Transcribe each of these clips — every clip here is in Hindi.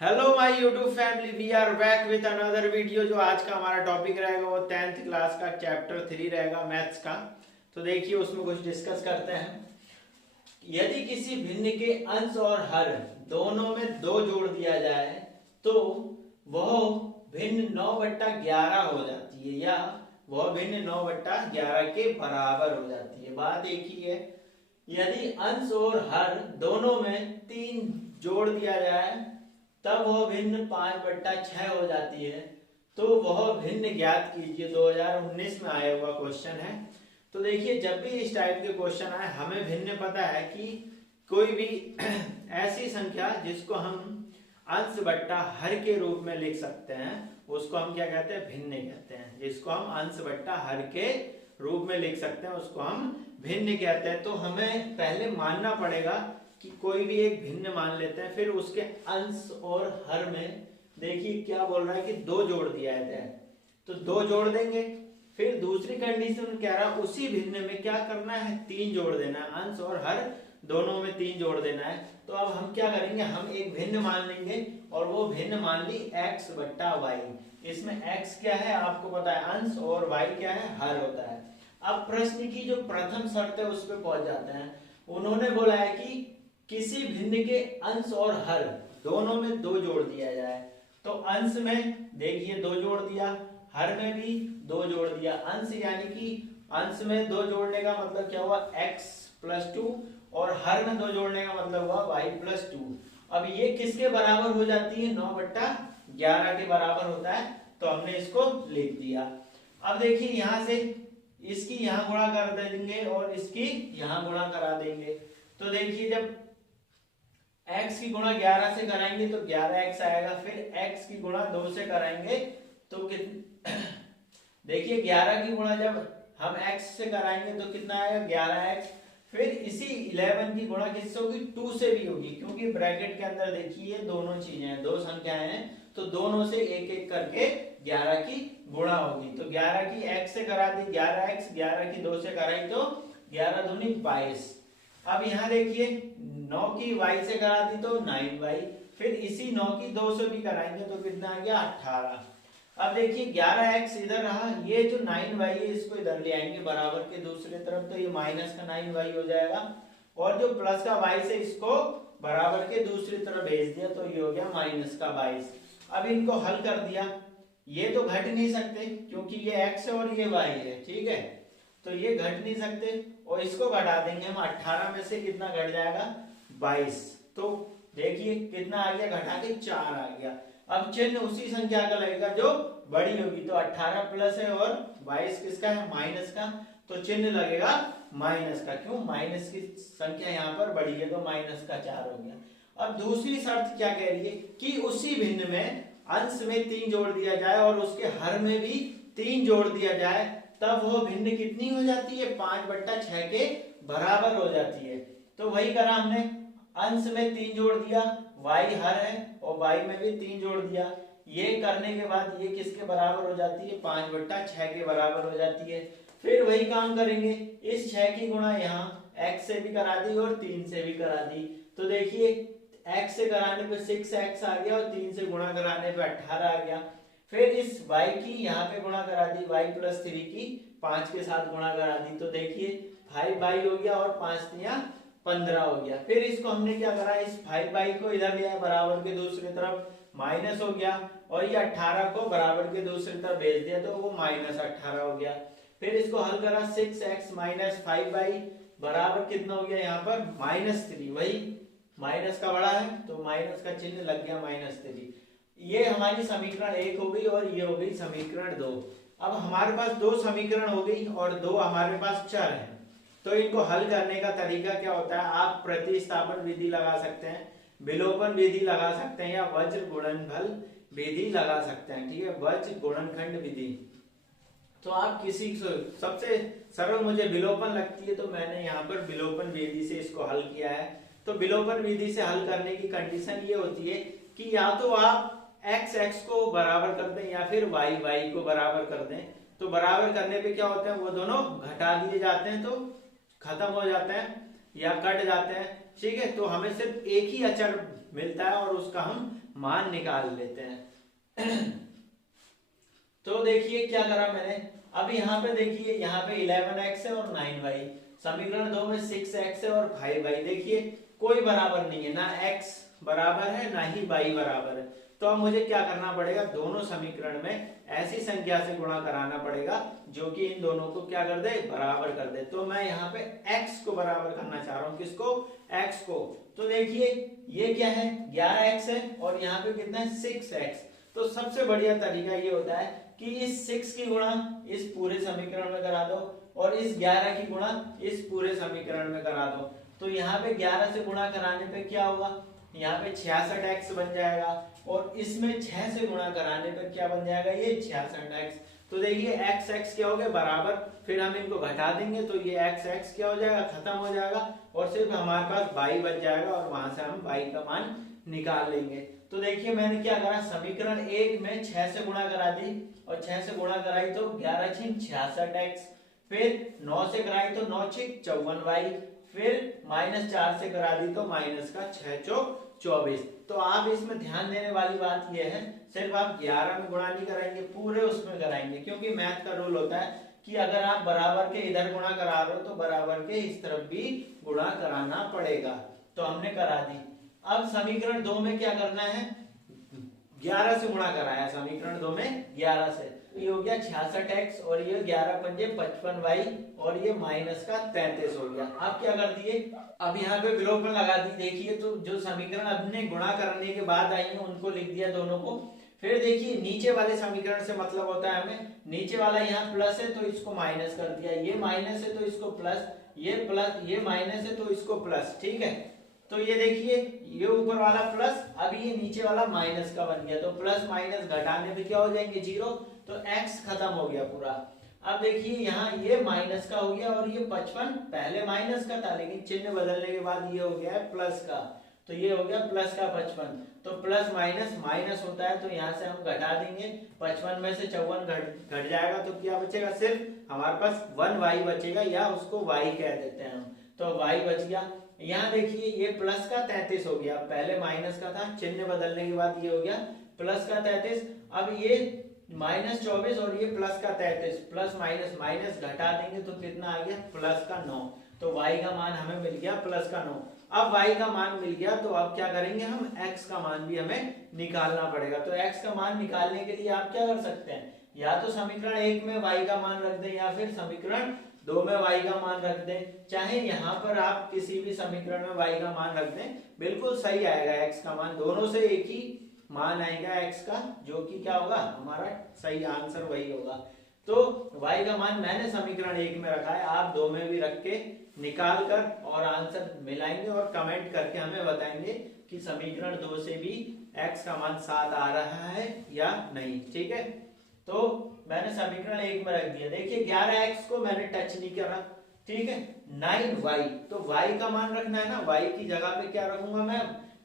Hello my YouTube family, we are back with another video. जो आज का हमारा टॉपिक रहेगा वो 10th क्लास का चैप्टर 3 रहेगा मैथ्स का। तो देखिए उसमें कुछ डिस्कस करते हैं। यदि किसी भिन्न के अंश और हर दोनों में 2 जोड़ दिया जाए तो वह भिन्न 9/11 हो जाती है, या वह भिन्न 9/11 के बराबर हो जाती है। बात एक ही है, यदि अंश और हर दोनों में 3 जोड़ दिया जाए तब वह भिन्न 5/6 हो जाती है। तो वह भिन्न ज्ञात कीजिए। 2019 में आया हुआ क्वेश्चन है। तो देखिए, जब भी इस टाइप के क्वेश्चन आए, हमें भिन्न पता है कि कोई भी ऐसी संख्या जिसको हम अंश बट्टा हर के रूप में लिख सकते हैं उसको हम क्या कहते हैं? भिन्न कहते हैं। जिसको हम अंश बट्टा हर के रूप में लिख सकते हैं उसको हम भिन्न कहते हैं। तो हमें पहले मानना पड़ेगा कि कोई भी एक भिन्न मान लेते हैं, फिर उसके अंश और हर में देखिए क्या बोल रहा है कि 2 जोड़ दिया जाए, तो 2 जोड़ देंगे। फिर दूसरी कंडीशन कह रहा है उसी भिन्न में क्या करना है? 3 जोड़ देना है। अंश और हर दोनों में 3 जोड़ देना है। तो अब हम क्या करेंगे? हम एक भिन्न मान लेंगे और वो भिन्न मान ली x/y। इसमें x क्या है आपको पता है, अंश, और y क्या है, हर होता है। अब प्रश्न की जो प्रथम शर्त है उस पर पहुंच जाते हैं। उन्होंने बोला है कि किसी भिन्न के अंश और हर दोनों में 2 जोड़ दिया जाए। तो अंश में देखिए 2 जोड़ दिया, हर में भी 2 जोड़ दिया। अंश यानी कि अंश में 2 जोड़ने का मतलब क्या हुआ? x+2, और हर में 2 जोड़ने का मतलब हुआ y+2। अब ये किसके बराबर हो जाती है? 9/11 के बराबर होता है। तो हमने इसको लिख दिया। अब देखिए यहां से इसकी यहां गुणा कर देंगे और इसकी यहां गुणा करा देंगे। तो देखिए जब x की गुणा 11 से कराएंगे तो 11x आएगा। फिर x की गुणा 2 से कराएंगे तो देखिए 11 की गुणा जब हम x से कराएंगे तो कितना आएगा? 11x। फिर इसी 11 की गुणा किससे होगी? 2 से भी होगी, क्योंकि ब्रैकेट के अंदर देखिए दोनों चीजें हैं, 2 संख्याएं हैं, तो दोनों से एक एक करके 11 की गुणा होगी। तो 11 की x से करा दी 11x, 11 की 2 से कराई तो 11 दूनी 22। अब यहाँ देखिए 9 की y से करा दी तो 9y। फिर इसी 9 की 2 से भी कराएंगे तो कितना आ गया? 18। अब देखिए 11x इधर रहा, ये जो 9y है इसको इधर ले आएंगे बराबर के दूसरी तरफ, तो ये माइनस का 9y हो जाएगा। और जो प्लस का y से इसको बराबर के दूसरी तरफ भेज दिया तो ये हो गया माइनस का 22। अब इनको हल कर दिया, ये तो घट नहीं सकते क्योंकि ये x है और ये y है, ठीक है, तो ये घट नहीं सकते। और इसको घटा देंगे हम, 18 में से कितना घट जाएगा? 22। तो देखिए कितना आ गया? घटा के 4 आ गया। अब चिन्ह उसी संख्या का लगेगा जो बड़ी होगी। तो 18 प्लस है और 22 किसका है? माइनस का। तो चिन्ह लगेगा माइनस का। क्यों? माइनस की संख्या यहाँ पर बड़ी है तो माइनस का 4 हो गया। अब दूसरी शर्त क्या कह रही है कि उसी भिन्न में अंश में 3 जोड़ दिया जाए और उसके हर में भी 3 जोड़ दिया जाए, तब वो भिन्न कितनी हो जाती है? 5/6 के बराबर हो जाती है। तो वही करा हमने, अंश में 3 जोड़ दिया, y हर है, और y में भी 3 जोड़ दिया। ये करने के बाद ये किसके बराबर हो जाती है? 5/6 के बराबर हो जाती है। फिर वही काम करेंगे, इस 6 की गुणा यहाँ x से भी करा दी और 3 से भी करा दी। तो देखिए x से कराने पे 6x आ गया और 3 से गुणा कराने पे 18 आ गया। फिर इस y की यहाँ पे गुणा करा दी, y+3 की 5 के साथ गुणा करा दी, तो देखिए 5y हो गया और 5 15 हो गया। फिर इसको हमने क्या करा? इस 5y को इधर ले आए बराबर के दूसरी तरफ, माइनस हो गया, और ये 18 को बराबर के दूसरी तरफ भेज दिया तो वो -18 हो गया। फिर इसको हल करा, 6x - 5y बराबर कितना हो गया? यहाँ पर -3। वही माइनस का बड़ा है तो माइनस का चिन्ह लग गया -3। ये हमारी समीकरण 1 हो गई और ये हो गई समीकरण 2। अब हमारे पास 2 समीकरण हो गई और 2 हमारे पास चर हैं। तो इनको हल करने का तरीका क्या होता है? आप प्रतिस्थापन विधि लगा सकते हैं, विलोपन विधि लगा सकते हैं, या वज्र गुणनफल विधि लगा सकते हैं, ठीक है, वज्र गुणनखंड विधि। तो आप किसी सबसे सरल मुझे विलोपन लगती है तो मैंने यहाँ पर विलोपन विधि से इसको हल किया है। तो विलोपन विधि से हल करने की कंडीशन ये होती है कि या तो आप x को बराबर कर दें या फिर y को बराबर कर दें। तो बराबर करने पे क्या होता है? वो दोनों घटा दिए जाते हैं तो खत्म हो जाते हैं या कट जाते हैं, ठीक है। तो हमें सिर्फ एक ही अचर मिलता है और उसका हम मान निकाल लेते हैं। तो देखिए क्या करा मैंने, अब यहाँ पे देखिए यहाँ पे 11x है और 9y, समीकरण 2 में 6x है और 5y। देखिए कोई बराबर नहीं है, ना x बराबर है ना ही y बराबर है। तो अब मुझे क्या करना पड़ेगा, दोनों समीकरण में ऐसी संख्या से गुणा कराना पड़ेगा जो कि इन दोनों को क्या कर दे, बराबर कर दे। तो मैं यहाँ पे x को बराबर करना चाह रहा हूँ, किसको, x को। तो देखिए ये क्या है, 11x है और यहाँ पे कितना है, 6x। तो सबसे बढ़िया तरीका ये होता है कि इस 6 की गुणा इस पूरे समीकरण में करा दो और इस 11 की गुणा इस पूरे समीकरण में करा दो। तो यहाँ पे 11 से गुणा कराने पे क्या होगा, यहाँ पे 66x बन जाएगा और इसमें 6 से गुणा कराने पर क्या बन जाएगा, ये 66x। तो देखिए x x क्या हो गया, बराबर, फिर हम इनको घटा देंगे तो ये x x क्या हो जाएगा, खत्म हो जाएगा और सिर्फ हमारे पास y बच जाएगा और वहां से हम y का मान निकाल लेंगे। तो देखिए मैंने क्या करा, समीकरण 1 में 6 से गुणा करा दी और 6 से गुणा कराई तो 11 6 66x, फिर 9 से कराई तो 9 6 54y, फिर -4 से करा दी तो माइनस का 6 चौक 24। तो आप इसमें ध्यान देने वाली बात यह है, सिर्फ आप 11 में गुणा नहीं कराएंगे, पूरे उसमें कराएंगे, क्योंकि मैथ का रूल होता है कि अगर आप बराबर के इधर गुणा करा रहे हो तो बराबर के इस तरफ भी गुणा कराना पड़ेगा। तो हमने करा दी। अब समीकरण 2 में क्या करना है, 11 से गुणा कराया समीकरण 2 में 11 से, ये हो गया 66x और ये 11 पंजे 55y और ये माइनस का 33 हो गया। अब क्या कर दिए, अब यहाँ पे विलोपन लगा दी। देखिए तो जो समीकरण अपने गुणा करने के बाद आई है उनको लिख दिया दोनों को। फिर देखिए नीचे वाले समीकरण से मतलब होता है हमें, नीचे वाला यहाँ प्लस है तो इसको माइनस कर दिया, ये माइनस है तो इसको प्लस, ये प्लस, ये माइनस है तो इसको प्लस, ठीक है। तो ये देखिए ये ऊपर वाला प्लस, अब ये नीचे वाला माइनस का बन गया, तो प्लस माइनस घटाने पे क्या हो जाएंगे, 0। तो x खत्म हो गया पूरा। अब देखिए यहाँ ये माइनस का हो गया और ये 55 पहले माइनस का था लेकिन चिन्ह बदलने के बाद ये हो गया है प्लस का, तो ये हो गया प्लस का 55। तो प्लस माइनस माइनस होता है तो यहाँ से हम घटा देंगे, 55 में से 54 घट जाएगा तो क्या बचेगा, सिर्फ हमारे पास 1y बचेगा या उसको y कह देते हैं हम, तो y बच गया। यहाँ देखिए ये प्लस का 33 हो गया, पहले माइनस का था, चिन्ह बदलने के बाद ये हो गया प्लस का 33। अब ये -24 और ये प्लस का 33, प्लस माइनस माइनस घटा देंगे तो कितना आ गया, प्लस का 9। तो y का मान हमें मिल गया प्लस का 9। अब y का मान मिल गया तो अब क्या करेंगे हम, x का मान भी हमें निकालना पड़ेगा। तो x का मान निकालने के लिए आप क्या कर सकते हैं, या तो समीकरण 1 में y का मान रख दें या फिर समीकरण 2 में y का मान रख दें, चाहे यहाँ पर आप किसी भी समीकरण में y का मान रख दें, बिल्कुल सही आएगा x का मान, दोनों से एक ही मान आएगा x का, जो कि क्या होगा, हमारा सही आंसर वही होगा। तो y का मान मैंने समीकरण 1 में रखा है, आप 2 में भी रख के निकाल कर और आंसर मिलाएंगे और कमेंट करके हमें बताएंगे कि समीकरण 2 से भी x का मान 7 आ रहा है या नहीं, ठीक है। तो मैंने समीकरण 1 में रख दिया। देखिए 11x को मैंने टच नहीं करा, ठीक है। 9y, तो y का मान रखना है ना, y की जगह पे क्या रखूंगा मैं,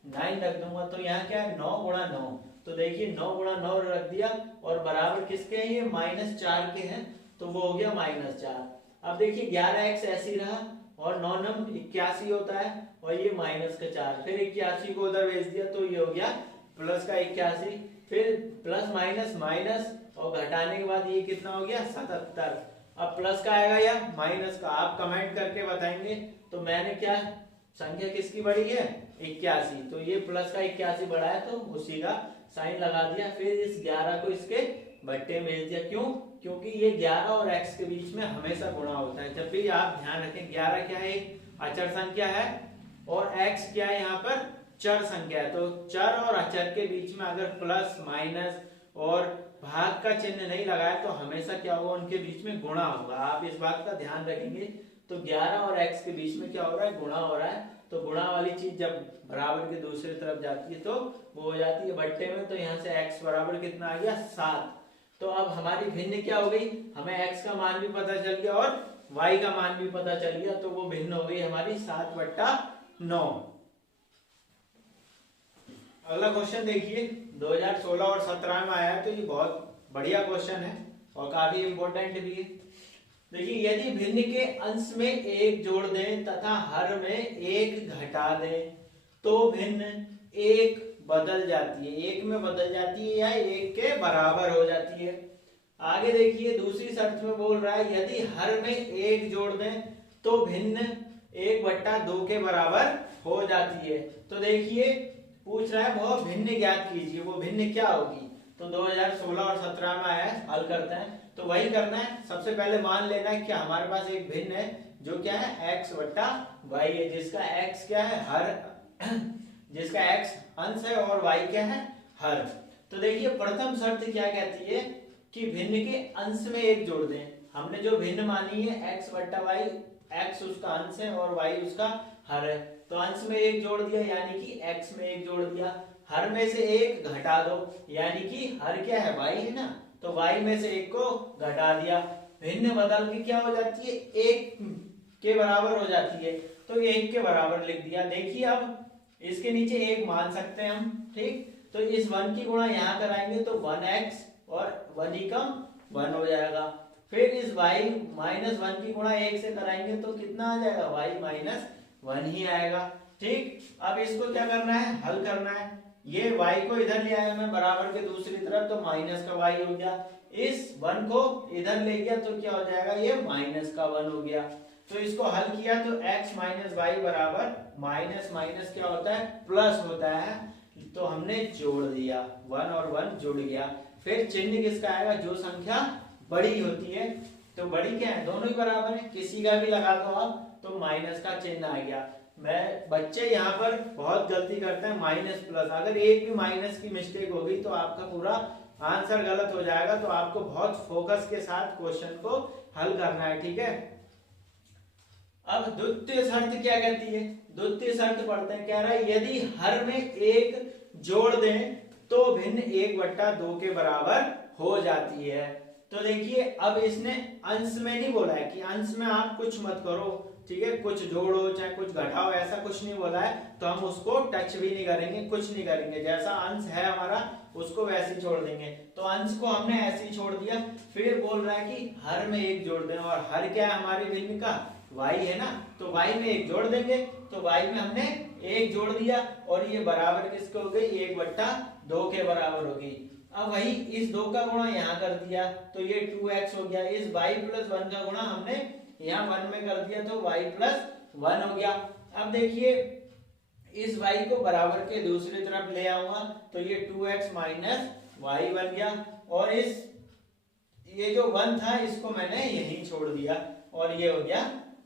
9 रख दूंगा। तो यहाँ क्या है, 9 गुणा 9, तो देखिए 9 गुणा 9 रख दिया और बराबर किसके हैं, ये -4 के हैं, तो वो हो गया -4। अब देखिए 11x ऐसी रहा और 9 9 81 होता है और ये -4, फिर 81 को उधर भेज दिया तो ये हो गया प्लस का 81, फिर प्लस माइनस माइनस और घटाने के बाद ये कितना हो गया, 77। अब प्लस का आएगा या माइनस का, आप कमेंट करके बताएंगे। तो मैंने क्या, संख्या किसकी बढ़ी है, 81, तो ये प्लस का 81 बढ़ा है तो उसी का साइन लगा दिया, फिर इस 11 को इसके बट्टे में भेज दिया। क्यों, क्योंकि ये 11 और x के बीच में हमेशा गुणा होता है। जब भी आप ध्यान रखें, 11 क्या है, एक अचर संख्या है और x क्या है, यहाँ पर चर संख्या है। तो चर और अचर के बीच में अगर प्लस माइनस और भाग का चिन्ह नहीं लगाया तो हमेशा क्या होगा, उनके बीच में गुणा होगा। आप इस बात का ध्यान रखेंगे। तो 11 और x के बीच में क्या हो रहा है, गुणा हो रहा है। तो गुणा वाली चीज जब बराबर के दूसरी तरफ जाती है तो वो हो जाती है बट्टे में। तो यहाँ से x बराबर कितना आ गया, 7। तो अब हमारी भिन्न क्या हो गई, हमें x का मान भी पता चल गया और y का मान भी पता चल गया, तो वो भिन्न हो गई हमारी 7/9। अगला क्वेश्चन देखिए, 2016 और 17 में आया है, तो ये बहुत बढ़िया क्वेश्चन है और काफी इंपॉर्टेंट भी है। देखिए, यदि भिन्न के अंश में 1 जोड़ दें तथा हर में 1 घटा दें तो भिन्न एक बदल जाती है, एक में बदल जाती है या एक के बराबर हो जाती है। आगे देखिए दूसरी शर्त में बोल रहा है यदि हर में एक जोड़ दें तो भिन्न 1/2 के बराबर हो जाती है। तो देखिए पूछ रहा है वह भिन्न ज्ञात कीजिए, वो भिन्न क्या होगी। तो 2016 और 17 में आया है, हल करते हैं। तो वही करना है, सबसे पहले मान लेना है कि हमारे पास एक भिन्न है जो क्या है x/y है, जिसका x क्या है हर, जिसका x अंश है और y क्या है हर। तो देखिए प्रथम शर्त क्या कहती है कि भिन्न के अंश में एक जोड़ दें। हमने जो भिन्न मानी है x/y, x उसका अंश है और y उसका हर है, तो अंश में एक जोड़ दिया यानी कि x में एक जोड़ दिया, हर में से एक घटा दो यानी कि हर क्या है y है ना, तो y में से एक को घटा दिया, भिन्न बदल के क्या हो जाती है एक के बराबर हो जाती है, तो एक के बराबर लिख दिया। देखिए अब इसके नीचे एक मान सकते हैं हम, ठीक। तो इस 1 की गुणा यहाँ कराएंगे तो 1x और 1 एकम 1 हो जाएगा। फिर इस y -1 की गुणा 1 से कराएंगे तो कितना आ जाएगा y -1 ही आएगा, ठीक। अब इसको क्या करना है, हल करना है। ये y को इधर ले आया मैं बराबर के दूसरी तरफ, तो माइनस का y हो गया। इस 1 को इधर ले गया तो क्या हो जाएगा, ये माइनस का 1 हो गया। तो इसको हल किया तो x - y बराबर माइनस माइनस क्या होता है प्लस होता है, तो हमने जोड़ दिया 1 और 1 जुड़ गया। फिर चिन्ह किसका आएगा, जो संख्या बड़ी होती है, तो बड़ी क्या है दोनों ही बराबर है, किसी का भी लगा दो आप तो माइनस का चिन्ह आ गया। मैं बच्चे यहाँ पर बहुत गलती करते हैं माइनस प्लस, अगर एक भी माइनस की मिस्टेक होगी तो आपका पूरा आंसर गलत हो जाएगा। तो आपको बहुत फोकस के साथ क्वेश्चन को हल करना है, ठीक है। अब द्वितीय शर्त क्या कहती है, द्वितीय शर्त पढ़ते हैं। कह रहा है यदि हर में एक जोड़ दें तो भिन्न 1/2 के बराबर हो जाती है। तो देखिए अब इसने अंश में नहीं बोला है कि अंश में आप कुछ मत करो, ठीक है, कुछ जोड़ो चाहे कुछ घटाओ, ऐसा कुछ नहीं बोला है, तो हम उसको टच भी नहीं करेंगे, कुछ नहीं करेंगे, जैसा अंश है हमारा उसको वैसे ही छोड़ देंगे। तो अंश को हमने ऐसे ही छोड़ दिया। फिर बोल रहा है कि हर में एक जोड़ दें, और हर क्या है हमारे भिन्न का y है ना, तो y में एक जोड़ देंगे, तो y में हमने एक जोड़ दिया और ये बराबर किसके हो गई 1/2 के बराबर होगी। अब वही इस 2 का गुणा यहाँ कर दिया तो ये 2x हो गया, इस y + 1 का गुणा हमने यहाँ 1 में कर दिया तो y + 1 हो गया। अब देखिए इस y को बराबर के दूसरी तरफ ले आऊंगा तो ये 2x - y बन गया, और इस ये जो 1 था इसको मैंने यहीं छोड़ दिया और ये हो गया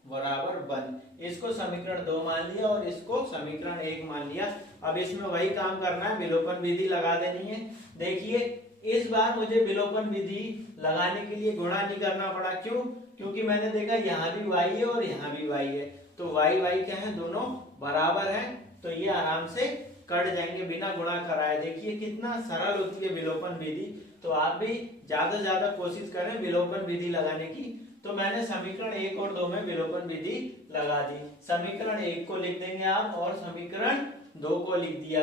बराबर 1। इसको समीकरण 2 मान लिया और इसको समीकरण 1 मान लिया। अब इसमें वही काम करना है, विलोपन विधि लगा देनी है। देखिए इस बार मुझे विलोपन विधि लगाने के लिए गुणा नहीं करना पड़ा, क्यों, क्योंकि मैंने देखा यहाँ भी y है और यहाँ भी y है, तो y क्या है दोनों बराबर है, तो ये आराम से कट जाएंगे बिना गुणा कराए। देखिए कितना सरल होती है विलोपन विधि, तो आप भी ज्यादा से ज्यादा कोशिश करें विलोपन विधि लगाने की। तो मैंने समीकरण 1 और 2 में विलोपन विधि लगा दी, समीकरण 1 को लिख देंगे आप और समीकरण 2 को लिख दिया।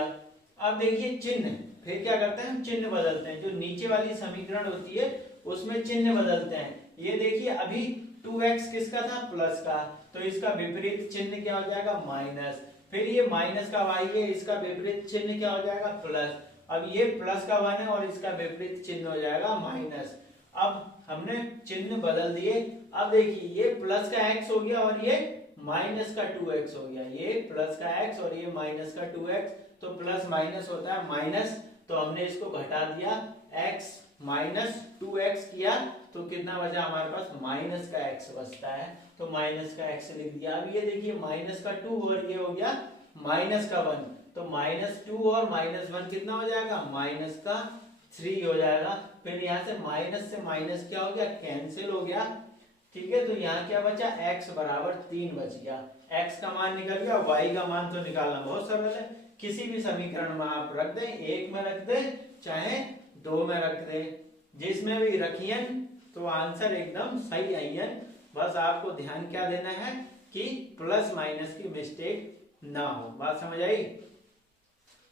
अब देखिए चिन्ह, फिर क्या करते हैं हम चिन्ह बदलते हैं, जो नीचे वाली समीकरण होती है उसमें चिन्ह बदलते हैं। ये देखिए अभी 2x किसका था प्लस का, तो इसका विपरीत चिन्ह क्या हो जाएगा माइनस, फिर ये माइनस का y है इसका विपरीत चिन्ह क्या हो जाएगा प्लस, अब ये प्लस का 1 है और इसका विपरीत चिन्ह हो जाएगा माइनस। अब हमने चिन्ह बदल दिए। अब देखिए ये प्लस का x हो गया और ये माइनस का 2x हो गया, ये प्लस का x और ये माइनस का 2x, तो प्लस माइनस होता है माइनस, तो हमने इसको घटा दिया x - 2x किया तो कितना बचा हमारे पास माइनस का x बचता है, तो माइनस का x लिख दिया। अब ये देखिए माइनस का 2 और ये हो गया माइनस का 1, तो -2 और -1 कितना हो जाएगा माइनस का 3 हो जाएगा। फिर यहाँ से माइनस से माइनस क्या हो गया कैंसिल हो गया, ठीक है, तो यहाँ क्या बचा x बराबर 3 बच गया, x का मान निकल गया, y का मान तो निकालना बहुत सरल है, किसी भी समीकरण में आप रख दें, 1 में रख दें चाहे 2 में रख दें, जिसमें भी रखियन तो आंसर एकदम सही आइयन। बस आपको ध्यान क्या देना है कि प्लस माइनस की मिस्टेक ना हो, बात समझ आई।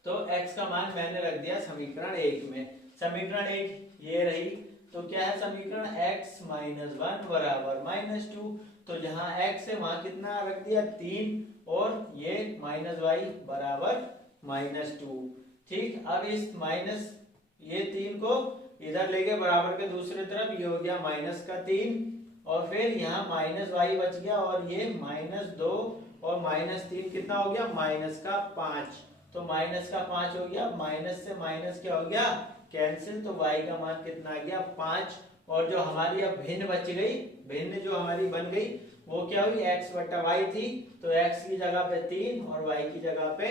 तो x का मान मैंने रख दिया समीकरण 1 में, समीकरण 1 ये रही, तो क्या है समीकरण x - 1 बराबर -2, तो जहां x है वहां कितना रख दिया 3 और ये -y बराबर -2। ठीक, अब इस माइनस ये 3 को इधर लेके बराबर के दूसरी तरफ, ये हो गया -3 और फिर यहाँ -y बच गया और ये -2 और -3 कितना हो गया -5। तो -5 हो गया, माइनस से माइनस क्या हो गया कैंसिल, तो y का मान कितना आ गया 5। और जो हमारी अब भिन्न बच गई, भिन्न जो हमारी बन गई वो क्या हुई x बटा y थी, तो x की जगह पे 3 और y की जगह पे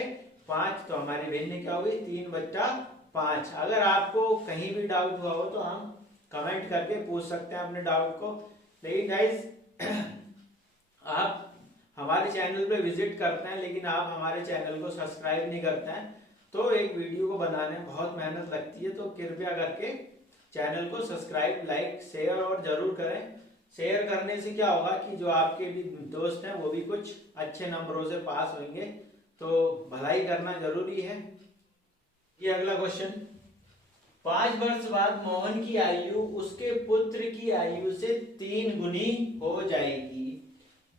5, तो हमारी भिन्न क्या हुई 3 बटा 5। अगर आपको कहीं भी डाउट हुआ हो तो हम कमेंट करके पूछ सकते हैं अपने डाउट को। लेकिन गाइस आप हमारे चैनल पे विजिट करते हैं लेकिन आप हमारे चैनल को सब्सक्राइब नहीं करते हैं, तो एक वीडियो को बनाने में बहुत मेहनत लगती है, तो कृपया करके चैनल को सब्सक्राइब, लाइक, शेयर और जरूर करें। शेयर करने से क्या होगा कि जो आपके भी दोस्त हैं वो भी कुछ अच्छे नंबरों से पास होंगे, तो भलाई करना जरूरी है। ये अगला क्वेश्चन, 5 वर्ष बाद मोहन की आयु उसके पुत्र की आयु से 3 गुनी हो जाएगी।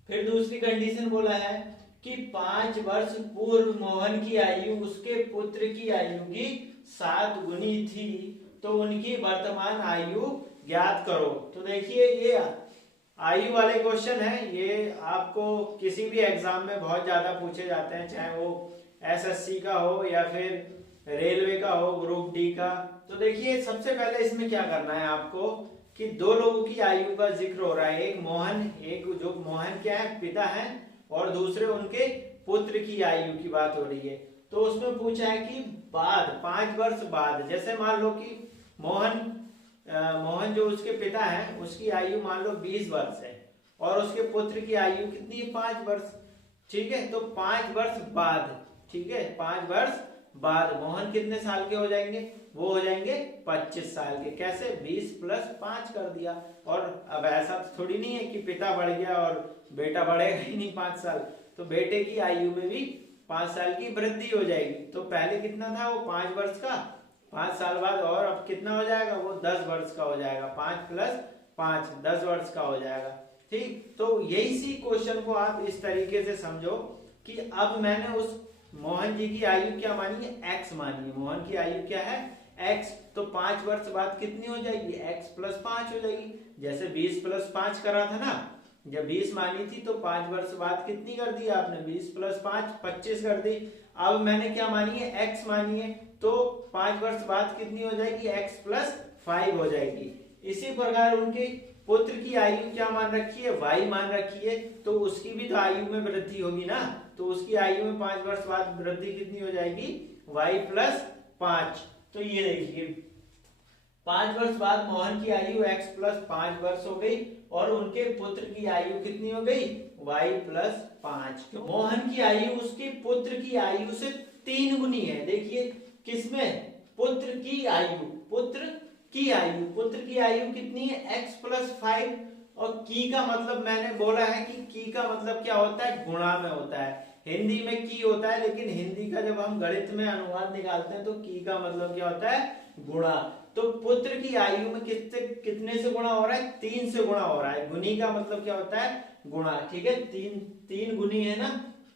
फिर दूसरी कंडीशन बोला है कि 5 वर्ष पूर्व मोहन की आयु उसके पुत्र की आयु की 7 गुनी थी, तो उनकी वर्तमान आयु ज्ञात करो। तो देखिए ये आयु वाले क्वेश्चन है, ये आपको किसी भी एग्जाम में बहुत ज्यादा पूछे जाते हैं, चाहे वो एसएससी का हो या फिर रेलवे का हो, ग्रुप डी का। तो देखिए सबसे पहले इसमें क्या करना है आपको कि 2 लोगों की आयु का जिक्र हो रहा है, एक मोहन, एक जो मोहन क्या है पिता है, और दूसरे उनके पुत्र की आयु की बात हो रही है। तो उसमें पूछा है कि बाद 5 वर्ष बाद, जैसे मान लो कि मोहन जो उसके पिता है उसकी आयु मान लो 20 वर्ष है और उसके पुत्र की आयु कितनी है 5 वर्ष। ठीक है, तो 5 वर्ष बाद, ठीक है 5 वर्ष बाद मोहन कितने साल के हो जाएंगे, वो हो जाएंगे 25 साल के। कैसे, 20 + 5 कर दिया। और अब ऐसा तो थोड़ी नहीं है कि पिता बढ़ गया और बेटा बढ़ेगा ही नहीं 5 साल, तो बेटे की आयु में भी 5 साल की वृद्धि हो जाएगी। तो पहले कितना था वो 5 वर्ष का, 5 साल बाद और अब कितना हो जाएगा वो 10 वर्ष का हो जाएगा, 5 + 5 10 वर्ष का हो जाएगा। ठीक, तो यही सी क्वेश्चन को आप इस तरीके से समझो कि अब मैंने उस मोहन जी की आयु क्या मानी है, x मानी है, मोहन की आयु क्या है x, तो 5 वर्ष बाद कितनी हो जाएगी x + 5 हो जाएगी। जैसे 20 + 5 करा था ना, जब 20 मानी थी तो 5 वर्ष बाद कितनी कर दी आपने, 20 + 5 25 कर दी। अब मैंने क्या मानी है x मानी है, तो 5 वर्ष बाद कितनी हो जाएगी x + 5 हो जाएगी। इसी प्रकार उनके पुत्र की आयु क्या मान रखी है, y मान रखी है, तो उसकी भी तो आयु में वृद्धि होगी ना, तो उसकी आयु में 5 वर्ष बाद वृद्धि कितनी हो जाएगी y + 5। तो ये देखिए 5 वर्ष बाद मोहन की आयु x + 5 वर्ष हो गई और उनके पुत्र की आयु कितनी हो गई y + 5। मोहन की आयु उसके पुत्र की आयु से 3 गुनी है। देखिए किसमें, पुत्र की आयु, पुत्र की आयु कितनी है x + 5, और की का मतलब मैंने बोला है कि की का मतलब क्या होता है, गुणा में होता है। हिंदी में की होता है, लेकिन हिंदी का जब हम गणित में अनुवाद निकालते हैं तो की का मतलब क्या होता है, गुणा। तो पुत्र की आयु में कितने से गुणा हो रहा है, 3 से गुणा हो रहा है। गुनी का मतलब क्या होता है, गुणा। ठीक है, 3 गुनी है ना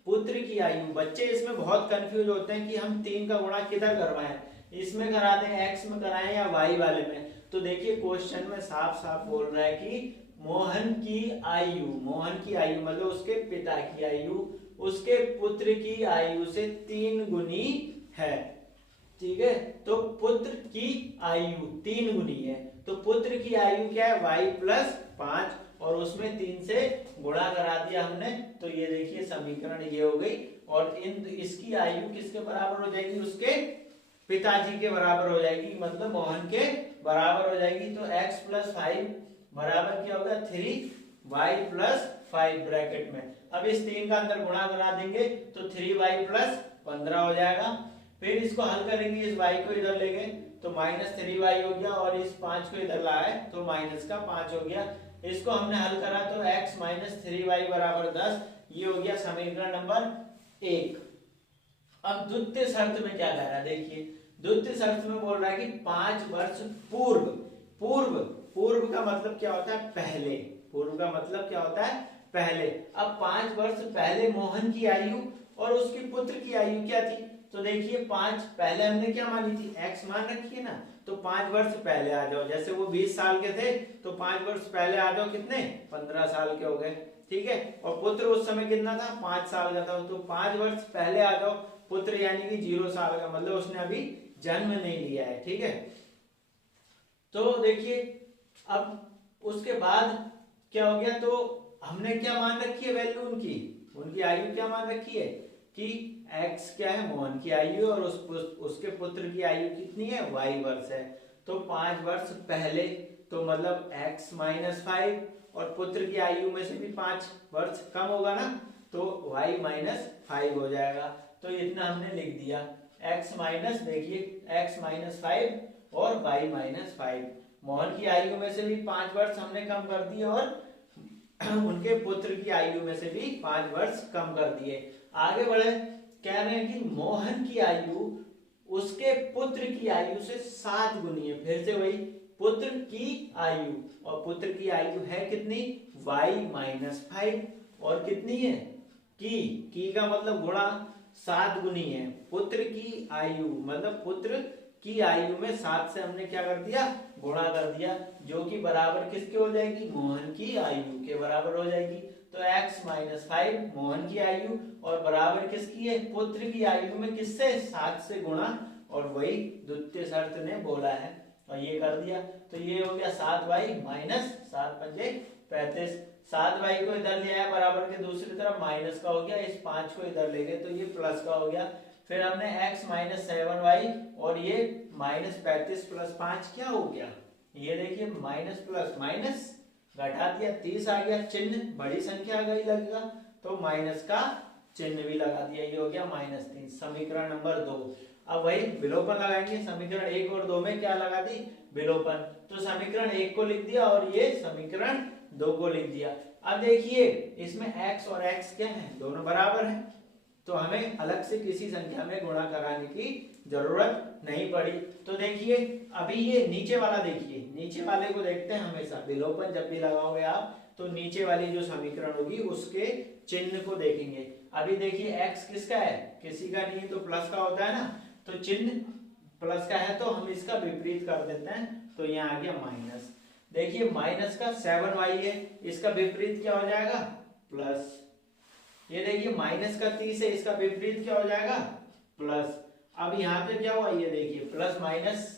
पुत्र की आयु। बच्चे इसमें बहुत कंफ्यूज होते हैं कि हम 3 का गुणा किधर करवाएं, इसमें करा दें, एक्स में कराएं या वाई वाले में। तो देखिए क्वेश्चन में साफ साफ बोल रहा है कि मोहन की आयु मतलब उसके पिता की आयु उसके पुत्र की आयु से 3 गुनी है। ठीक है, तो पुत्र की आयु 3 गुनी है, तो पुत्र की आयु क्या है y + 5 और उसमें 3 से गुणा करा दिया हमने, तो ये देखिए समीकरण ये हो गई। और इसकी आयु किसके बराबर हो जाएगी, उसके पिताजी के बराबर हो जाएगी, मतलब मोहन के बराबर हो जाएगी। तो x + 5 बराबर क्या होगा 3y + 5 ब्रैकेट में। अब इस 3 का अंदर गुणा करा देंगे तो 3y + 15 हो जाएगा। फिर इसको हल करेंगे, इस y को इधर ले गए तो -3y हो गया और इस 5 को इधर लाए तो -5 हो गया। इसको हमने हल करा तो x - 3y = 10, ये हो गया समीकरण नंबर 1। अब द्वितीय शर्त में क्या कह रहा है, देखिए द्वितीय शर्त में बोल रहा है कि 5 वर्ष पूर्व का मतलब क्या होता है, पहले। पूर्व का मतलब क्या होता है, पहले। अब 5 वर्ष पहले मोहन की आयु और उसके पुत्र की आयु क्या थी, तो देखिए 5 पहले हमने क्या मानी थी, x मान रखी है ना, तो 5 वर्ष पहले आ जाओ। जैसे वो 20 साल के थे तो 5 वर्ष पहले आ जाओ, कितने 15 साल के हो गए, ठीक है। और पुत्र उस समय कितना था, 5 साल का था, तो 5 वर्ष पहले आ जाओ। पुत्र यानी कि 0 साल का, मतलब उसने अभी जन्म नहीं लिया है, ठीक है। तो देखिए अब उसके बाद क्या हो गया, तो हमने क्या मान रखी है वैल्यू उनकी आयु क्या मान रखी है कि x क्या है, मोहन की आयु, और उसके पुत्र की आयु कितनी है, y वर्ष है। तो 5 वर्ष पहले, तो मतलब x माइनस 5, और पुत्र की आयु में से भी 5 वर्ष कम होगा ना, तो y माइनस 5 हो जाएगा। तो इतना हमने लिख दिया, x माइनस, देखिए x माइनस 5 और y माइनस 5। मोहन की आयु में से भी 5 वर्ष हमने कम कर दिए, और उनके पुत्र की आयु में से भी 5 वर्ष कम कर दिए। आगे बढ़े, कह रहे हैं कि मोहन की आयु उसके पुत्र की आयु से 7 गुनी है। फिर से वही, पुत्र की आयु, और पुत्र की आयु है कितनी, y माइनस 5, और कितनी है, की का मतलब गुणा, 7 गुनी है। पुत्र की आयु मतलब पुत्र की आयु में 7 से हमने क्या कर दिया, गुणा कर दिया, जो कि बराबर किसके हो जाएगी, मोहन की आयु के बराबर हो जाएगी। तो x माइनस 5 मोहन की आयु, और बराबर किसकी है, पुत्र की आयु में किससे, 7 से गुणा, और वही द्वितीय शर्त ने बोला है, और ये कर दिया। तो ये हो गया 7y माइनस 7 पंजे 35। 7y को इधर ले आया बराबर के दूसरी तरफ, माइनस का हो गया, इस 5 को इधर ले गए तो ये प्लस का हो गया। फिर हमने x माइनस 7y, और ये माइनस 35 प्लस 5 क्या हो गया, ये देखिए माइनस प्लस माइनस घटा दिया, 30 आ गया, चिन्ह बड़ी संख्या आ गई लगेगा, तो माइनस का चिन्ह भी लगा दिया, ये हो गया -3। समीकरण नंबर 2। अब वही विलोपन लगाएंगे, समीकरण 1 और 2 में क्या लगा दी, विलोपन। तो समीकरण 1 को लिख दिया, और ये समीकरण 2 को लिख दिया। अब देखिए इसमें x और x क्या है, दोनों बराबर हैं, तो हमें अलग से किसी संख्या में गुणा कराने की जरूरत नहीं पड़ी। तो देखिए अभी ये नीचे वाला, देखिए नीचे वाले को देखते हैं हमेशा, विलोपन जब भी लगाओगे आप तो नीचे वाली जो समीकरण होगी उसके चिन्ह को देखेंगे। अभी देखिए x किसका है, किसी का नहीं, तो प्लस का होता है ना, तो चिन्ह प्लस का है तो हम इसका विपरीत कर देते हैं, तो यहाँ आ गया माइनस। देखिए माइनस का 7y है, इसका विपरीत क्या हो जाएगा, प्लस। ये देखिए माइनस का 30 है, इसका विपरीत क्या हो जाएगा, प्लस। अब यहाँ पे क्या हुआ, ये देखिए प्लस माइनस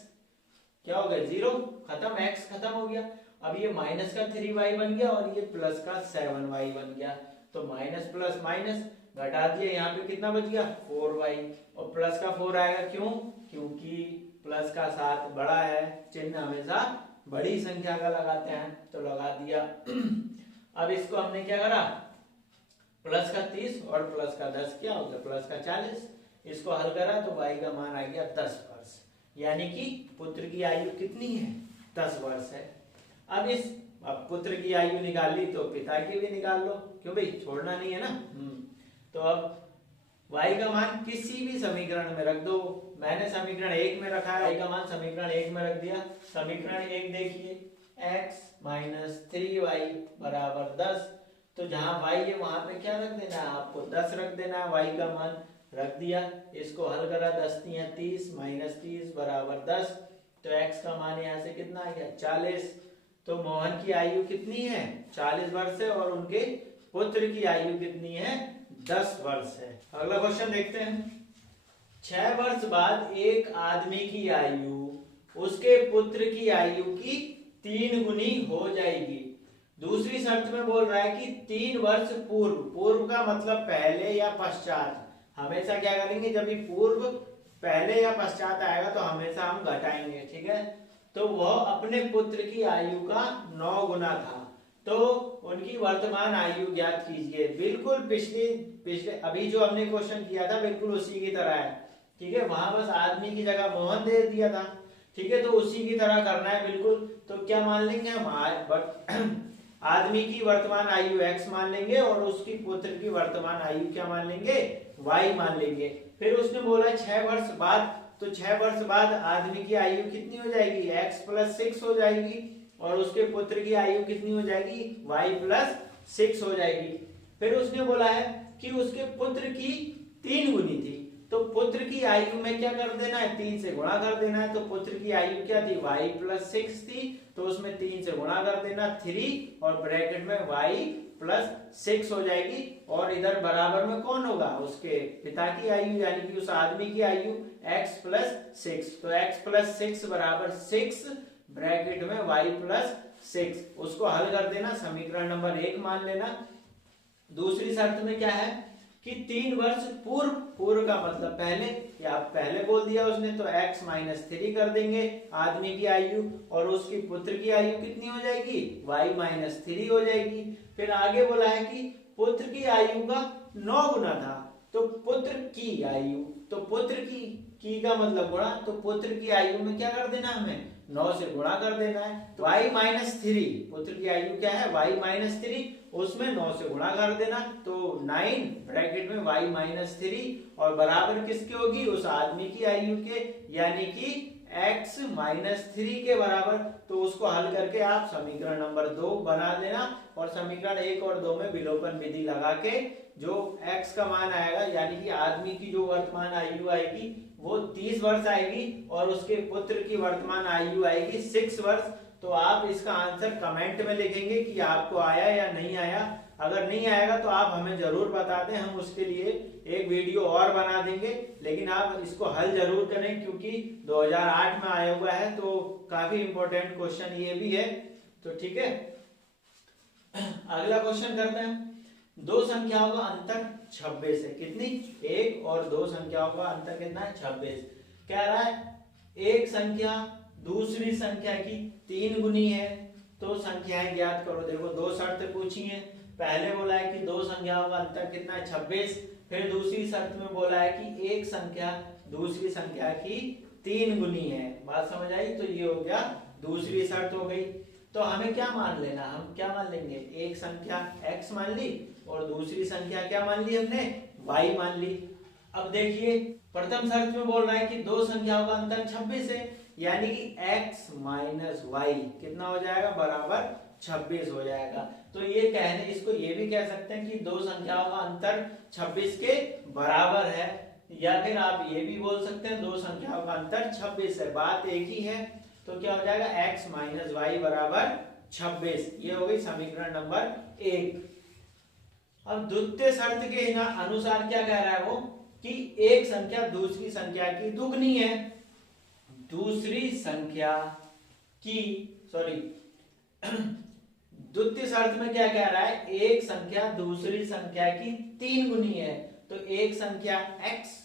क्या हो गया, 0, खत्म, x खत्म हो गया। अब ये माइनस का 3y बन गया, और ये प्लस का 7y बन गया, तो माइनस प्लस माइनस घटा दिया, यहाँ पे कितना बच गया, 4y, और प्लस का 4 आएगा, क्यों, क्योंकि प्लस का 7 बड़ा है, चिन्ह हमेशा बड़ी संख्या का लगाते हैं, तो लगा दिया। अब इसको हमने क्या करा, प्लस का 30 और प्लस का 10 क्या हो गया, प्लस का 40, इसको हल करा तो y का मान आ गया 10 वर्ष, यानी कि पुत्र की आयु कितनी है, 10 वर्ष है। अब पुत्र की आयु निकाल ली तो पिता की भी निकाल लो, क्यों भाई, छोड़ना नहीं है ना। तो अब y का मान किसी भी समीकरण में रख दो, मैंने समीकरण 1 में रखा है, y का मान समीकरण 1 में रख दिया। समीकरण 1 देखिए, x माइनस 3y बराबर 10, तो जहां y है वहां पे क्या रख देना है, आपको 10 रख देना है, y का मान रख दिया, इसको हल करा, 10 तियां 30 माइनस 30 बराबर 10, तो x का मान यहाँ से कितना आ गया, 40। तो मोहन की आयु कितनी है, 40 वर्ष है, और उनके पुत्र की आयु कितनी है, 10 वर्ष है। अगला क्वेश्चन देखते हैं। 6 वर्ष बाद एक आदमी की आयु उसके पुत्र की आयु की 3 गुनी हो जाएगी। दूसरी शर्त में बोल रहा है कि 3 वर्ष पूर्व, पूर्व का मतलब पहले या पश्चात, हमेशा क्या करेंगे, जब भी पूर्व पहले या पश्चात आएगा तो हमेशा हम घटाएंगे, ठीक है। तो वह अपने पुत्र की आयु का 9 गुना था, तो उनकी वर्तमान आयु ज्ञात कीजिए। बिल्कुल पिछले अभी जो हमने क्वेश्चन किया था बिल्कुल उसी की तरह है, ठीक है। वहां बस आदमी की जगह मोहन दे दिया था, ठीक है, तो उसी की तरह करना है बिल्कुल। तो क्या मान लेंगे हम, आदमी की वर्तमान आयु x मान लेंगे, और उसकी पुत्र की वर्तमान आयु क्या मान लेंगे, y मान लेंगे। फिर उसने बोला 6 वर्ष बाद, तो 6 वर्ष बाद आदमी की आयु कितनी हो जाएगी, x प्लस 6 हो जाएगी, और उसके पुत्र की आयु कितनी हो जाएगी, y प्लस 6 हो जाएगी। फिर उसने बोला है कि उसके पुत्र की 3 गुनी थी, तो पुत्र की आयु में क्या कर देना है, 3 से गुणा कर देना है। तो पुत्र की आयु क्या थी, y + 6 थी, तो उसमें 3 से गुणा कर देना 3 और ब्रैकेट में y + 6 हो जाएगी। और इधर बराबर में कौन होगा, उसके पिता की आयु यानी कि उस आदमी की आयु x + 6। तो x + 6 बराबर 6 ब्रैकेट में y + 6, उसको हल कर देना, समीकरण नंबर 1 मान लेना। दूसरी शर्त में क्या है कि 3 वर्ष पूर्व, पूर्व का मतलब पहले, या पहले बोल दिया उसने, तो x - 3 कर देंगे आदमी की आयु, और उसकी पुत्र की आयु कितनी हो जाएगी, y - 3 हो जाएगी। फिर आगे बोला है कि पुत्र की आयु का 9 गुना था, तो पुत्र की आयु, तो पुत्र की का मतलब गुणा, तो पुत्र की आयु में क्या कर देना, हमें 9 से गुणा कर देना है। तो y - 3, पुत्र की आयु क्या है, y - 3, उसमें 9 से गुणा कर देना, तो 9 ब्रैकेट में y - 3 और बराबर किसके होगी, उस आदमी की आयु के, यानी कि x - 3 के बराबर। तो उसको हल करके आप समीकरण नंबर 2 बना लेना, और समीकरण 1 और 2 में विलोपन विधि लगा के जो x का मान आएगा, यानी कि आदमी की जो वर्तमान आयु आएगी वो 30 वर्ष आएगी, और उसके पुत्र की वर्तमान आयु आएगी 6 वर्ष। तो आप इसका आंसर कमेंट में लिखेंगे कि आपको आया या नहीं आया। अगर नहीं आएगा तो आप हमें जरूर बता दें, हम उसके लिए एक वीडियो और बना देंगे, लेकिन आप इसको हल जरूर करें क्योंकि 2008 में आया हुआ है, तो काफी इंपॉर्टेंट क्वेश्चन ये भी है। तो ठीक है, अगला क्वेश्चन करते हैं। दो संख्याओं का अंतर 26 है, कितनी, 1 और 2 संख्याओं का अंतर कितना है, 26। कह रहा है एक संख्या दूसरी संख्या की 3 गुनी है, तो संख्याएं ज्ञात करो। देखो दो शर्त पूछी है, पहले बोला है कि दो संख्याओं का अंतर कितना है, 26। फिर दूसरी शर्त में बोला है कि एक संख्या दूसरी संख्या की 3 गुनी है। बात समझ आई, तो ये हो गया दूसरी शर्त हो गई। तो हमें क्या मान लेना, हम क्या मान लेंगे, एक संख्या x मान ली और दूसरी संख्या क्या मान ली हमने, y मान ली। अब देखिए प्रथम शर्त में बोल रहा है कि दो संख्याओं का अंतर 26 है, यानी कि x - y कितना हो जाएगा, बराबर 26 हो जाएगा। तो ये कहने, इसको ये भी कह सकते हैं कि दो संख्याओं का अंतर 26 के बराबर है, या फिर आप ये भी बोल सकते हैं दो संख्याओं का अंतर 26 है, बात एक ही है। तो क्या हो जाएगा, x - y बराबर 26। ये हो गई समीकरण नंबर 1। अब द्वितीय शर्त के अनुसार क्या कह रहा है वो, कि एक संख्या दूसरी संख्या की दुगनी है। दूसरी संख्या की, सॉरी द्वितीय शर्त में क्या कह रहा है, एक संख्या दूसरी संख्या की 3 गुनी है। तो एक संख्या x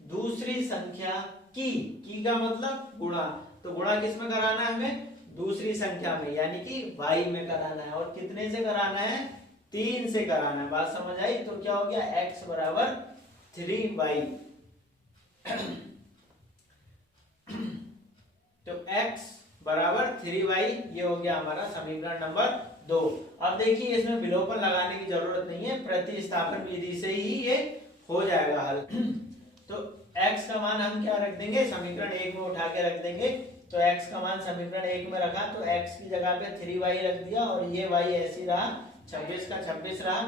दूसरी संख्या की का मतलब गुणा, तो गुणा किस में कराना है हमें, दूसरी संख्या में, यानी कि y में कराना है, और कितने से कराना है, 3 से कराना है। बात समझ आई, तो क्या हो गया, x बराबर 3y। तो x बराबर 3y, ये हो गया हमारा समीकरण नंबर 2। अब देखिए इसमें विलोपन लगाने की जरूरत नहीं है, प्रतिस्थापन विधि से ही ये हो जाएगा हल। तो x का मान हम क्या रख देंगे, समीकरण 1 में उठा के रख देंगे। तो x का मान समीकरण 1 में रखा, तो x की जगह पे 3y रख दिया, और ये y ऐसी रहा, 26 का 26 रहा।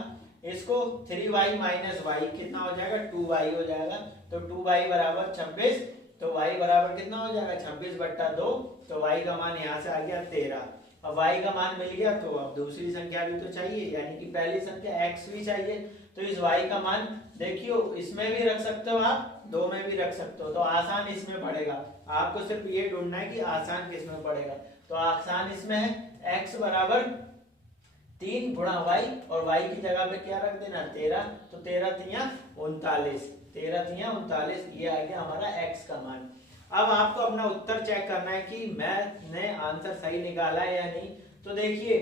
इसको 3y - y कितना हो जाएगा, 2y हो जाएगा। तो 2y बराबर 26, तो y बराबर कितना हो जाएगा, 26/2। तो y का मान यहाँ से आ गया 13। अब y का मान मिल गया, तो अब दूसरी संख्या भी तो चाहिए, यानी कि पहली संख्या x भी चाहिए। तो इस y का मान देखियो, इसमें भी रख सकते हो आप, 2 में भी रख सकते हो, तो आसान इसमें पड़ेगा। आपको सिर्फ ये ढूंढना है कि आसान किस में पड़ेगा। तो आसान इसमें है x बराबर 3 गुणा y, और y की जगह पे क्या रख देना, 13। तो 13 तिया 39, 13 तिया 39, ये आ गया हमारा x का मान। अब आपको अपना उत्तर चेक करना है कि मैंने आंसर सही निकाला है या नहीं। तो देखिए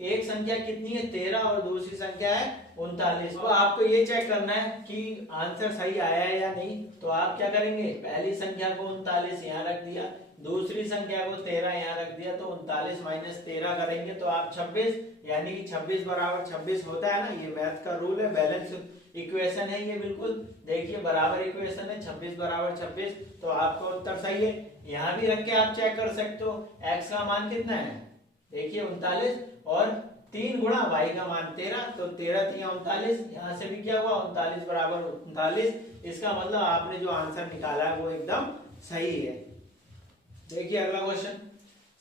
एक संख्या कितनी है, 13, और दूसरी संख्या है 39। तो आपको ये चेक करना है कि आंसर सही आया है या नहीं। तो आप क्या करेंगे, पहली संख्या को 39 यहाँ रख दिया, दूसरी संख्या को 13 यहाँ रख दिया, तो 39 - 13 करेंगे तो आप 26, यानी कि 26 बराबर 26 होता है ना, ये मैथ का रूल है, बैलेंस इक्वेशन है ये, बिल्कुल देखिए बराबर इक्वेशन है, 26 बराबर 26। तो आपका उत्तर सही है। यहाँ भी रख के आप चेक कर सकते हो। x का मान कितना है, देखिए 39, और 3 गुणा y का मान 13, तो 13 3 39, यहाँ से भी क्या हुआ 39 बराबर 39। इसका मतलब आपने जो आंसर निकाला है वो एकदम सही है। देखिए अगला क्वेश्चन,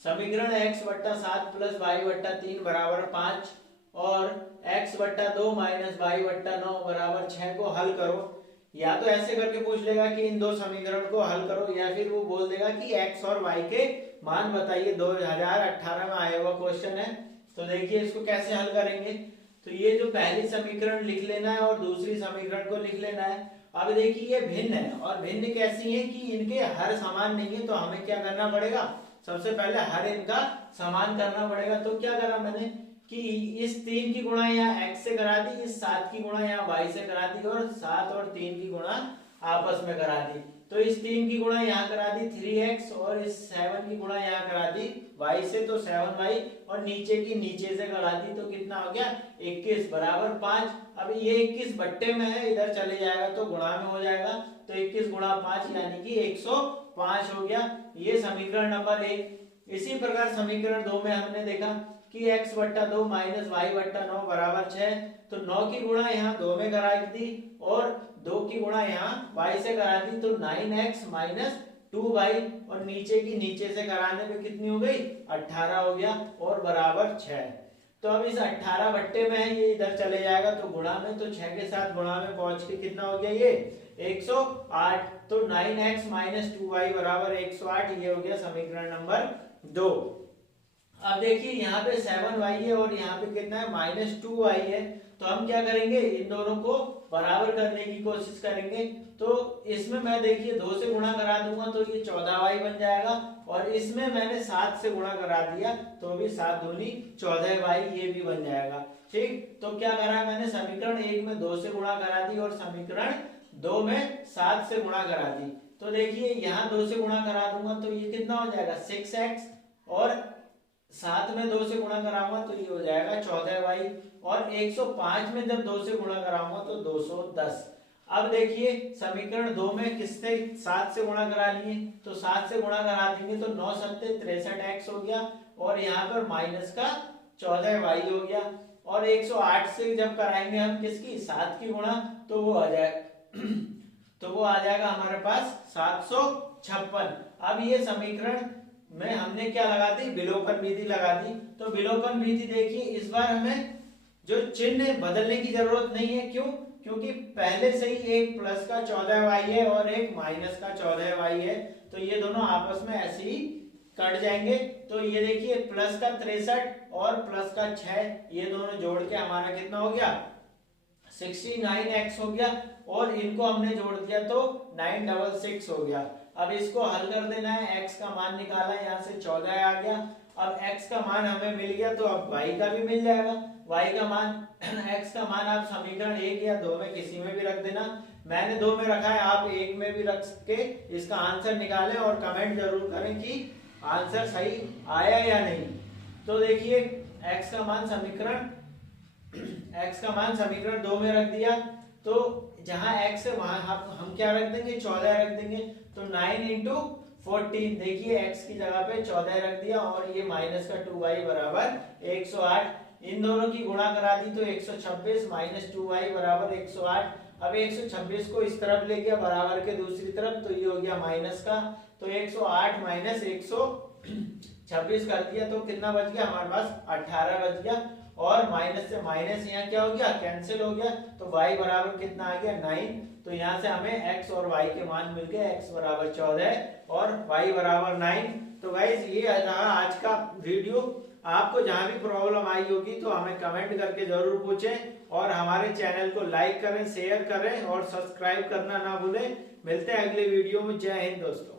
समीकरण x बट्टा 7 प्लस y बट्टा 3 बराबर 5 और x बट्टा 2 माइनस y बट्टा 9 बराबर 6 को हल करो। या तो ऐसे करके पूछ लेगा कि इन दो समीकरण को हल करो, या फिर वो बोल देगा कि x और y के मान बताइए। 2018 में आया हुआ क्वेश्चन है। तो देखिए इसको कैसे हल करेंगे। तो ये जो पहली समीकरण लिख लेना है और दूसरी समीकरण को लिख लेना है। अब देखिए ये भिन्न है, और भिन्न कैसी है कि इनके हर समान नहीं है, तो हमें क्या करना पड़ेगा, सबसे पहले हर इनका समान करना पड़ेगा। तो क्या करा मैंने कि इस 3 की गुणा यहाँ x से करा दी, इस 7 की गुणा यहाँ y से करा दी, और 7 और 3 की गुणा आपस में करा दी। तो इस 3 की गुणा यहाँ करा दी 3x, और इस 7 की गुणा यहाँ करा दी y से, तो 7y, और नीचे की नीचे से करा दी, तो कितना हो गया 21 बराबर 5। अब ये 21 बट्टे में है, इधर चले जाएगा तो गुणा में हो जाएगा, तो 21 गुणा 5 यानी कि 105 हो गया। ये समीकरण नंबर 1। इसी प्रकार समीकरण 2 में हमने देखा कि x बट्टा 2 माइनस y बट्टा 9 बराबर 6, तो 9 की गुणा यहाँ 2 में करा दी और 2 की गुणा यहाँ y से करा दी, तो 9x माइनस 2y, और नीचे की नीचे से कराने पे कितनी हो गई 18 हो गया, और बराबर 6। तो अब इस 18 बट्टे में है, ये इधर चले जाएगा तो गुणा में, तो 6 के साथ गुणा में पहुंच के कितना हो गया ये 108। तो 9x माइनस 2y बराबर 108, ये हो गया समीकरण नंबर 2। अब देखिए यहाँ पे 7y है और यहाँ पे कितना है -2y है। तो हम क्या करेंगे, इन दोनों को बराबर करने की कोशिश करेंगे। तो इसमें मैं देखिए 2 से गुणा करा दूंगा तो ये 14y बन जाएगा, और इसमें मैंने 7 से गुणा करा दिया तो भी 7 दूनी 14y, ये भी बन जाएगा। ठीक, तो क्या करा मैंने, समीकरण 1 में 2 से गुणा करा दी और समीकरण 2 में 7 से गुणा करा दी। तो देखिए यहाँ 2 से गुणा करा दूंगा तो ये कितना हो जाएगा 6x, और 7 में 2 से गुणा कराऊंगा तो ये हो जाएगा 14y, और 105 में जब 2 से गुणा कराऊंगा तो 210। अब देखिए समीकरण 2 में किससे 7 से गुणा करा लिए, तो 7 से गुणा करा देंगे तो 9 7 63x हो गया, और यहाँ पर माइनस का 14y हो गया, और 108 से जब कराएंगे हम किसकी 7 की गुणा, तो वो आ जाएगा तो वो आ जाएगा हमारे पास 756। अब ये समीकरण में हमने क्या लगा दी, विलोपन विधि लगा दी। तो विलोपन विधि देखिए इस बार हमें जो चिन्ह बदलने की जरूरत नहीं है। क्यों, क्योंकि पहले से ही एक प्लस का 14y है और एक माइनस का 14y है, तो ये दोनों आपस में ऐसे ही कट जाएंगे। तो ये देखिए प्लस का 63 और प्लस का 6, ये दोनों जोड़ के हमारा कितना हो गया 69x हो गया, और इनको हमने जोड़ दिया तो 966 हो गया। अब इसको हल कर देना है, x का मान निकाला, यहाँ से 14 आ गया। अब x का मान हमें मिल गया, तो अब y का भी मिल जाएगा। y का मान x का मान आप समीकरण 1 या 2 में किसी में भी रख देना। मैंने 2 में रखा है, आप 1 में भी रख के इसका आंसर निकालें, और कमेंट जरूर करें कि आंसर सही आया या नहीं। तो देखिए x का मान समीकरण 2 में रख दिया, तो जहां x है वहां हम क्या रख देंगे 14 रख देंगे। तो 9 इंटू 14, देखिए x की जगह पे 14 रख दिया, और ये माइनस का 2y बराबर 108। इन दोनों की गुणा करा दी तो 126 माइनस 2y बराबर 108। अब 126 को इस तरफ ले गया बराबर के दूसरी तरफ, तो ये हो गया माइनस का, तो 108 माइनस 126 कर दिया तो कितना बच गया हमारे पास 18 बच गया, और माइनस से माइनस यहाँ क्या हो गया कैंसिल हो गया, तो y बराबर कितना आ गया 9। तो यहाँ से हमें x और y के मान मिल गए, x बराबर 14 और y बराबर 9। तो गाइस ये रहा आज का वीडियो। आपको जहां भी प्रॉब्लम आई होगी तो हमें कमेंट करके जरूर पूछें, और हमारे चैनल को लाइक करें, शेयर करें और सब्सक्राइब करना ना भूलें। मिलते हैं अगले वीडियो में। जय हिंद दोस्तों।